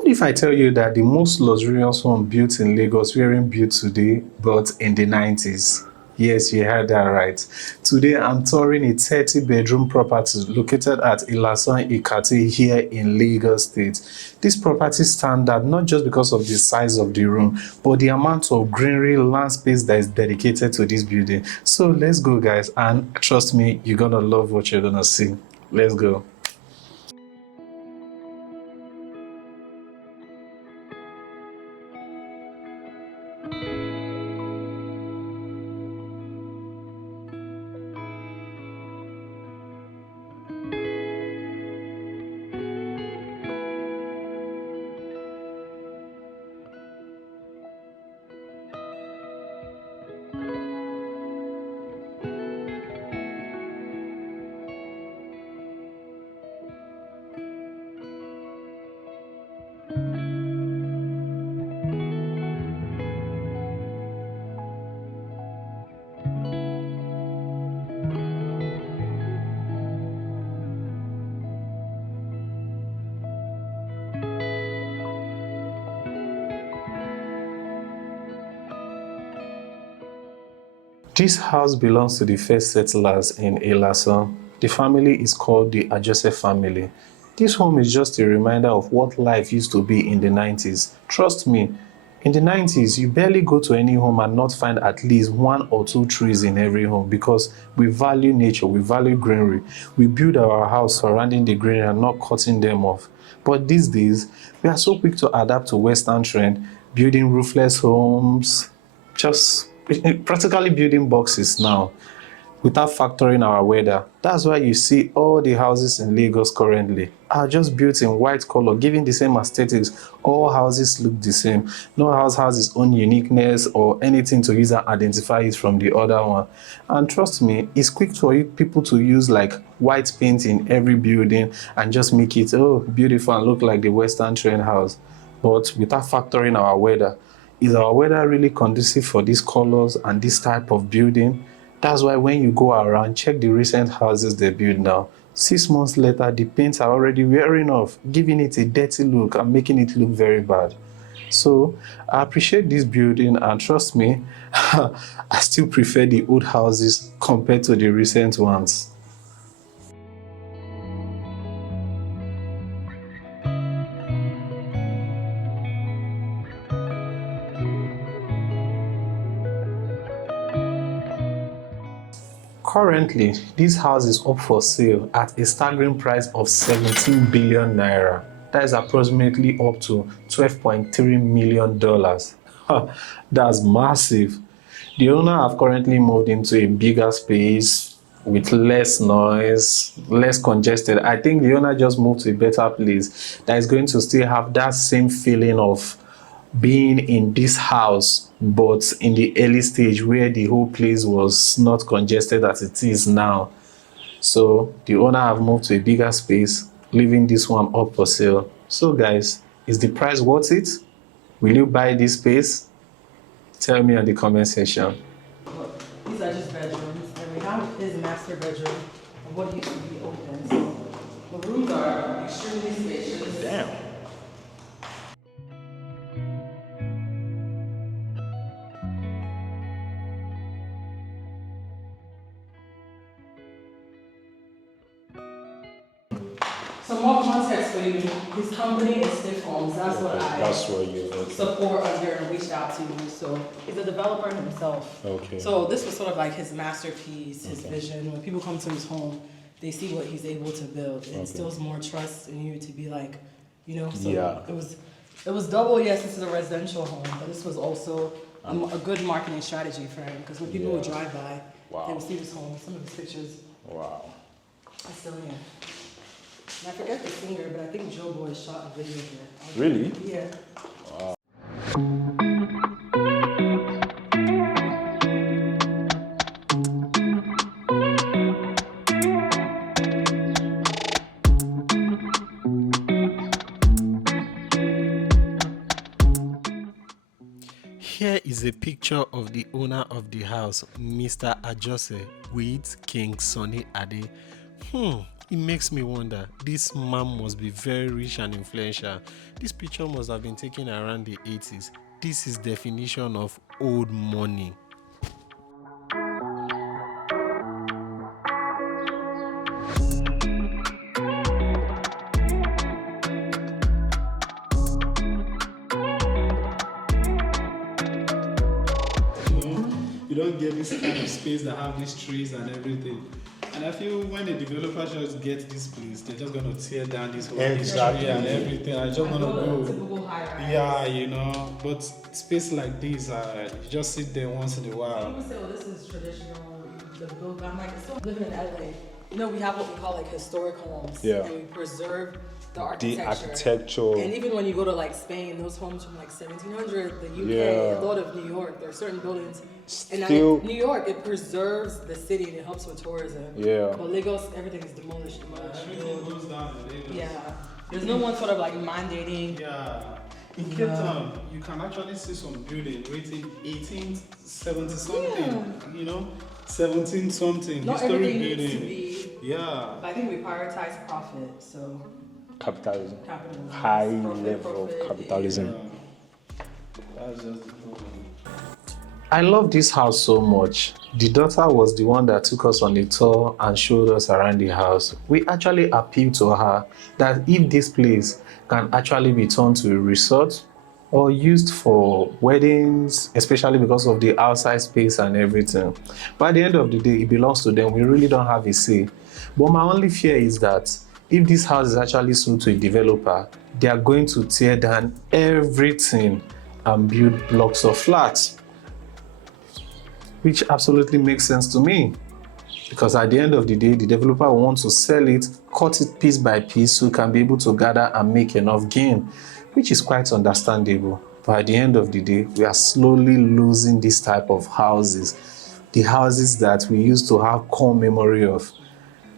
What if I tell you that the most luxurious home built in Lagos weren't built today, but in the 90s? Yes, you heard that right. Today, I'm touring a 30-bedroom property located at Ilasan Ikate here in Lagos State. This property stands out not just because of the size of the room, but the amount of greenery land space that is dedicated to this building. So let's go, guys, and trust me, you're gonna love what you're gonna see. Let's go. This house belongs to the first settlers in Ilasan. The family is called the Ajose family. This home is just a reminder of what life used to be in the 90s. Trust me, in the 90s, you barely go to any home and not find at least one or two trees in every home because we value nature, we value greenery. We build our house surrounding the greenery and not cutting them off. But these days, we are so quick to adapt to Western trend, building roofless homes, just practically building boxes now without factoring our weather. That's why you see all the houses in Lagos currently are just built in white color, giving the same aesthetics. All houses look the same. No house has its own uniqueness or anything to use and identify it from the other one. And trust me, it's quick for people to use like white paint in every building and just make it beautiful and look like the Western trend house. But without factoring our weather. Is our weather really conducive for these colors and this type of building? That's why when you go around, check the recent houses they build now. 6 months later, the paints are already wearing off, giving it a dirty look and making it look very bad. So I appreciate this building, and trust me, I still prefer the old houses compared to the recent ones. Currently, this house is up for sale at a staggering price of 17 billion naira. That is approximately up to $12.3 million. That's massive. The owner have currently moved into a bigger space with less noise, less congested. I think the owner just moved to a better place that is going to still have that same feeling of being in this house, but in the early stage where the whole place was not congested as it is now. So the owner have moved to a bigger space, leaving this one up for sale. So guys, is the price worth it? Will you buy this space? Tell me in the comment section. Look, these are just bedrooms, and we have his master bedroom and what used to be open. So the rooms are extremely spacious. Damn. Some more context for you. His company is Stiff Homes. That's what That's what you okay. support under and reached out to. So he's a developer himself. Okay. So this was sort of like his masterpiece, his vision. When people come to his home, they see what he's able to build. It instills more trust in you to be like, so Yeah. it was double, yes, this is a residential home, but this was also a good marketing strategy for him because when people would drive by, they would see this home, some of his pictures Wow. are still here. And I forget the singer, but I think Joe Boy shot a video here. Really? Yeah. Here is a picture of the owner of the house, Mr. Ajose, with King Sunny Ade. It makes me wonder, this man must be very rich and influential. This picture must have been taken around the 80s. This is definition of old money. You don't get this kind of space that have these trees and everything. And I feel when the developer just gets this place, they're just gonna tear down this whole Exactly. tree and everything. I just wanna go. Typical high-rise. Yeah, you know. But space like this, you just sit there once in a while. People say, "Oh, this is traditional." The build. I'm like, still living in LA. You know, we have what we call like historic homes. Yeah. And we preserve the The architecture. architecture. And even when you go to like Spain, those homes from like 1700, the UK, Yeah. a lot of New York, there are certain buildings. And Still- New York, it preserves the city and it helps with tourism. Yeah. But Lagos, everything is demolished. Everything goes down in Lagos. Yeah. There's no one sort of like mandating. Yeah. In Cape Town, you can actually see some building rated 1870 something, you know, 17 something, Not historic everything needs to building. be. Yeah. I think we prioritize profit, so Capitalism. capitalism. High profit, level profit, of capitalism. That's just the problem. I love this house so much. The daughter was the one that took us on a tour and showed us around the house. We actually appealed to her that if this place can actually be turned to a resort or used for weddings, especially because of the outside space and everything. But at the end of the day, it belongs to them. We really don't have a say. But my only fear is that if this house is actually sold to a developer, they are going to tear down everything and build blocks of flats, which absolutely makes sense to me. Because at the end of the day, the developer will want to sell it, cut it piece by piece so he can be able to gather and make enough gain, which is quite understandable. But at the end of the day, we are slowly losing this type of houses, the houses that we used to have core memory of.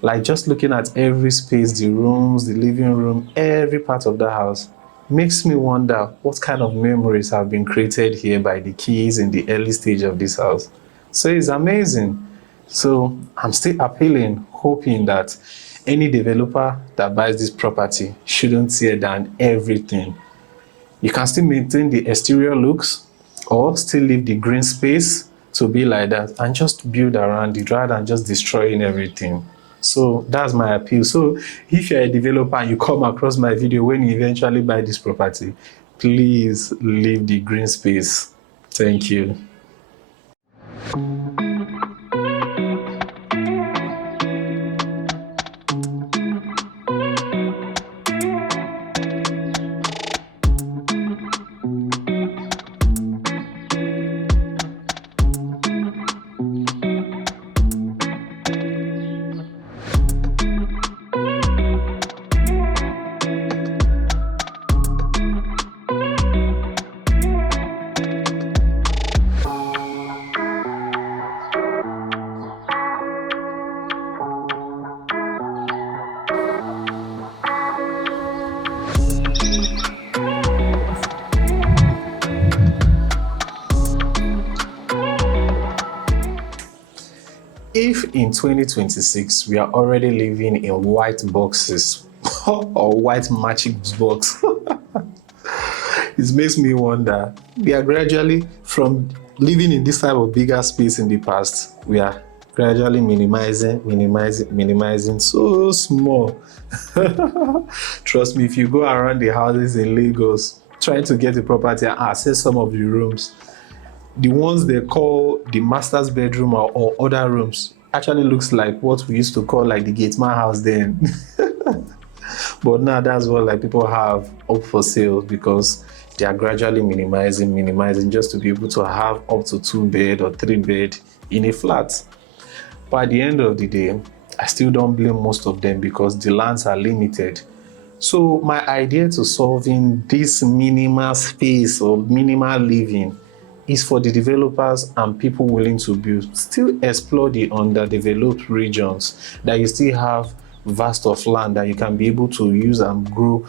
Like just looking at every space, the rooms, the living room, every part of the house, makes me wonder what kind of memories have been created here by the kids in the early stage of this house. So it's amazing. So I'm still appealing, hoping that any developer that buys this property shouldn't tear down everything. You can still maintain the exterior looks or still leave the green space to be like that and just build around it rather than just destroying everything. So that's my appeal. So if you're a developer and you come across my video when you eventually buy this property, please leave the green space. Thank you. If in 2026 we are already living in white boxes or white matching box, it makes me wonder. We are gradually, from living in this type of bigger space in the past, we are gradually minimizing so small. Trust me, if you go around the houses in Lagos trying to get a property and access some of the rooms, the ones they call the master's bedroom or other rooms actually looks like what we used to call like the gateman house then. But now that's what like people have up for sale because they are gradually minimizing just to be able to have up to 2 bed or 3 bed in a flat. But at the end of the day, I still don't blame most of them because the lands are limited. So my idea to solving this minimal space or minimal living is for the developers and people willing to build, still explore the underdeveloped regions that you still have vast of land that you can be able to use and grow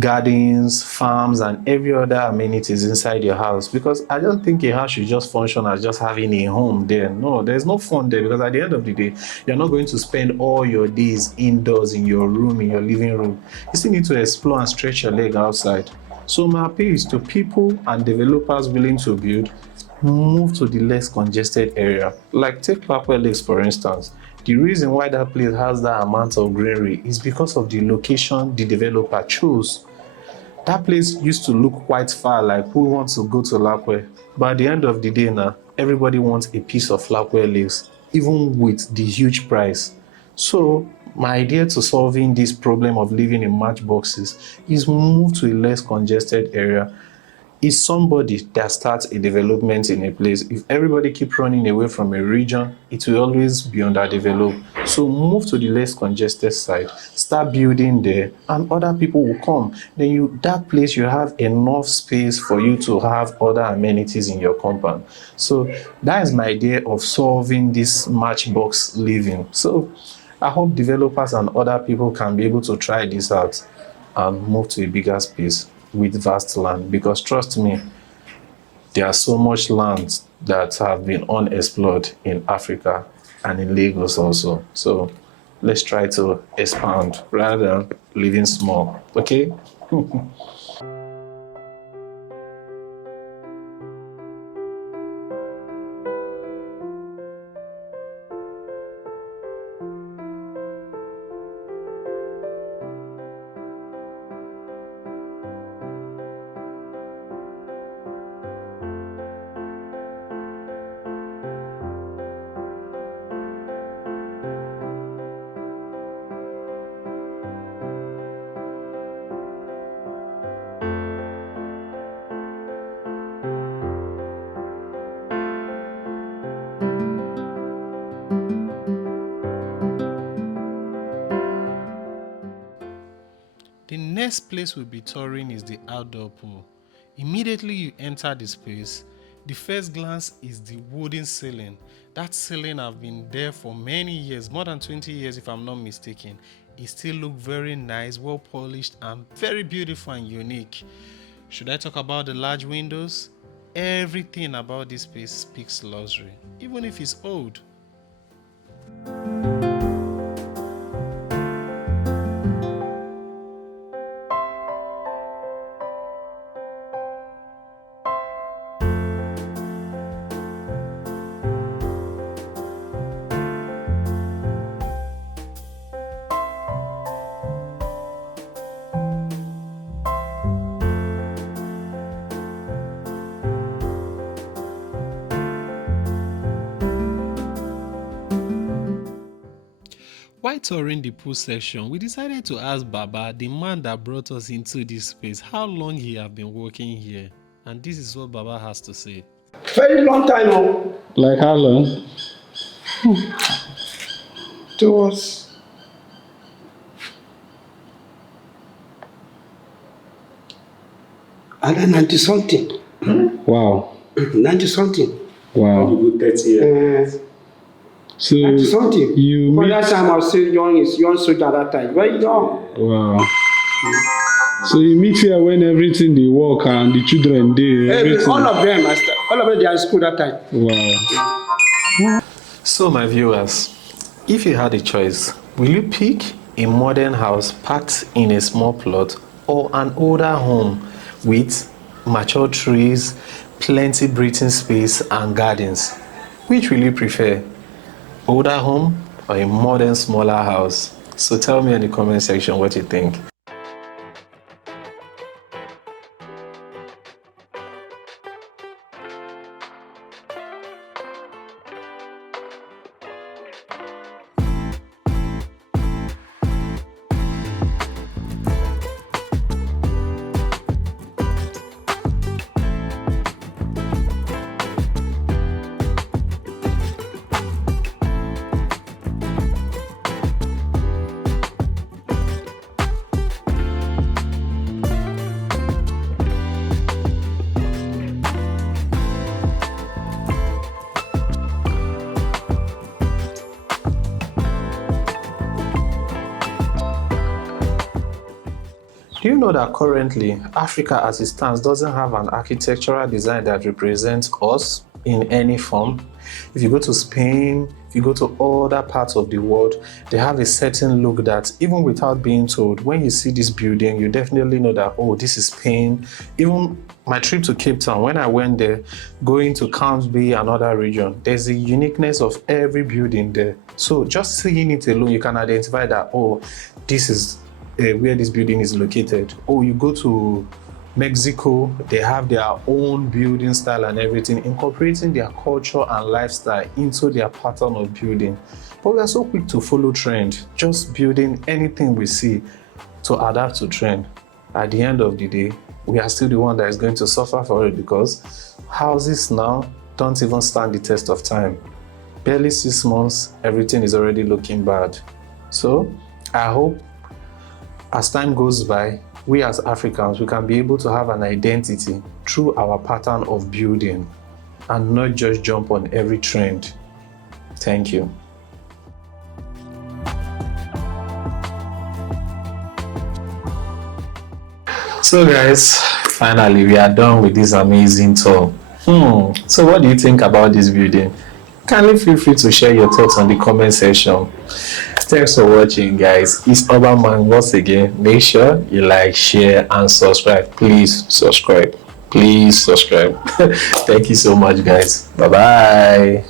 gardens, farms, and every other amenities inside your house. Because I don't think a house should just function as just having a home there. No, there's no fun there, because at the end of the day, you're not going to spend all your days indoors in your room, in your living room. You still need to explore and stretch your leg outside. So my appeal is to people and developers willing to build, move to the less congested area. Like take Lapwell Lakes for instance. The reason why that place has that amount of greenery is because of the location the developer chose. That place used to look quite far, like who wants to go to Lapwell? But at the end of the day now, everybody wants a piece of Lapwell Lakes, even with the huge price. So my idea to solving this problem of living in matchboxes is move to a less congested area. Is somebody that starts a development in a place. If everybody keep running away from a region, it will always be underdeveloped. So move to the less congested side, start building there, and other people will come. Then that place you have enough space for you to have other amenities in your compound. So that is my idea of solving this matchbox living. So I hope developers and other people can be able to try this out and move to a bigger space with vast land, because trust me, there are so much lands that have been unexplored in Africa and in Lagos also. So let's try to expand rather than living small. Okay? The next place we'll be touring is the outdoor pool. Immediately you enter the space, the first glance is the wooden ceiling. That ceiling have been there for many years, more than 20 years if I'm not mistaken. It still look very nice, well polished, and very beautiful and unique. Should I talk about the large windows? Everything about this space speaks luxury, even if it's old. While touring the pool section, we decided to ask Baba, the man that brought us into this space, how long he have been working here. And this is what Baba has to say. Very long time. Oh. Like how long? It was I don't know, 90 something. Wow. 90 something. Wow. Good 30 years. So 90 something. you By meet, that time I was still young soldier at that time. Very young. wow. So you meet here when everything they work and the children they everything. All of them, they are in school that time. Wow. So my viewers, if you had a choice, will you pick a modern house packed in a small plot or an older home with mature trees, plenty breathing space and gardens? Which will you prefer? Older home or a modern smaller house? So tell me in the comment section what you think. know that currently Africa as it stands doesn't have an architectural design that represents us in any form? If you go to Spain, if you go to other parts of the world, they have a certain look that even without being told, when you see this building, you definitely know that, oh, this is Spain. Even my trip to Cape Town, when I went there, going to Camps Bay and other region, there's a uniqueness of every building there. So just seeing it alone, you can identify that, oh, this is where this building is located. Oh, you go to Mexico, they have their own building style and everything, incorporating their culture and lifestyle into their pattern of building. But we are so quick to follow trend, just building anything we see to adapt to trend. At the end of the day, we are still the one that is going to suffer for it, because houses now don't even stand the test of time. Barely 6 months, everything is already looking bad. So I hope as time goes by, we as Africans, we can be able to have an identity through our pattern of building and not just jump on every trend. Thank you. So guys, finally we are done with this amazing tour. So what do you think about this building? Kindly feel free to share your thoughts on the comment section. Thanks for watching, guys. It's Urban Man once again. Make sure you like, share, and subscribe. Please subscribe. Please subscribe. Thank you so much, guys. Bye bye.